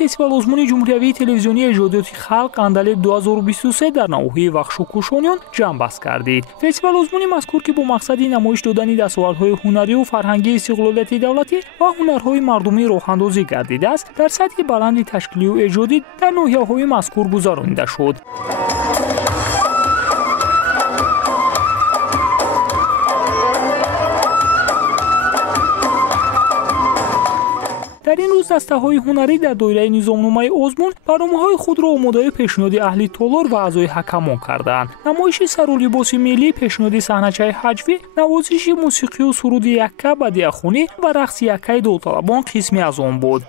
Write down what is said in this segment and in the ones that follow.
фестивал озмуни ҷумҳуриявии телевизионии эҷодиёти халқ Андалеб 2023 дар навоҳии Вахшу Кушониён ҷамъбаст гардид. Фестивал озмуни мазкур ки бо мақсади намоиш додани дастовардҳои ҳунариву фарҳангии истиқлолияти давлатӣ ва ҳунарҳои мардумӣ роҳандозӣ гардидааст, дар сатҳи баланди ташкилию эҷодӣ дар ноҳияҳои мазкур гузаронида шуд. дар ин рӯз дастаҳои ҳунарӣ дар доираи низомномаи озмун барномаҳои худро омодаи пешниҳоди аҳли толор ва аъзои ҳакамон карданд. Намоиши сарулибоси миллӣ, пешниҳоди саҳначаи ҳаҷвӣ, навозиши мусиқию суруди якка, бадиахонӣ ва рақси яккаи довталабон қисме аз он буд.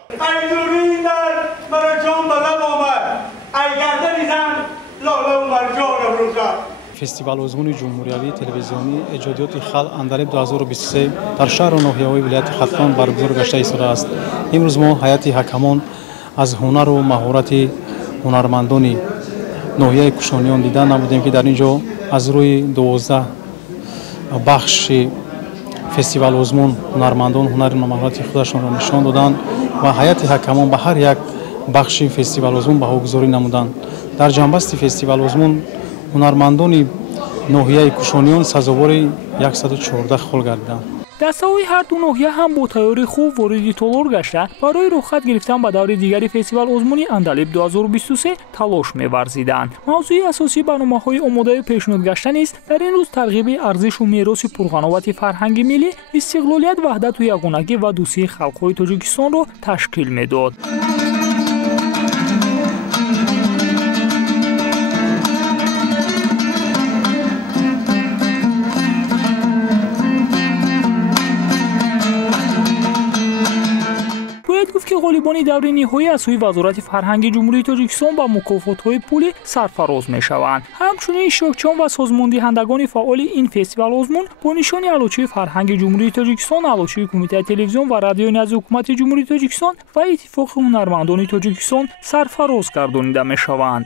фестивал озмуни ҷумҳуриявии телевизионии эҷодиёти халқ Андалеб 2023 дар шаҳру ноҳияҳои вилояти Хатлон баргузор гашта истодааст. имрӯз мо ҳайати ҳакамон аз ҳунару маҳорати ҳунармандони ноҳияи Кушониён дида намудем, ки дар ин ҷо аз рӯи 12 бахши фестивал озмун ҳунармандон ҳунари маҳорати худашонро нишон доданд ва ҳайати ҳакамон ба ҳар як бахши фестивал озмун баҳогузорӣ намуданд. дар ҷанбасти фестивал озмун ҳунармандони ноҳияи Кушониён сазовори 114 хол гардиданд. дастаҳои ҳарду ноҳия ҳам бо тайёрии хуб вориди толор гашта барои рохат гирифтан ба даври дигари фестивал озмуни Андалеб 2023 талош меварзиданд. мавзӯи асосии барномаҳои омодаи пешниҳод гашта низ дар ин рӯз тарғиби арзишу мероси пурғановати фарҳанги миллӣ, истиқлолият, ваҳдату ягонагӣ ва дӯстии халқҳои Тоҷикистонро ташкил медод. гуфт ки ғолибони даври ниҳоӣ аз сӯи вазорати фарҳанги ҷумҳурии Тоҷикистон ба мукофотҳои пулӣ сарфароз мешаванд. ҳамчунин иштирокчиён ва созмондиҳандагони фаъоли ин фестивал озмун бо нишони аълочии фарҳанги ҷумҳурии Тоҷикистон, аълочии Кумитаи телевизион ва радиои назди ҳукумати ҷумҳурии Тоҷикистон ва иттифоқи ҳунармандони Тоҷикистон сарфароз гардонида мешаванд.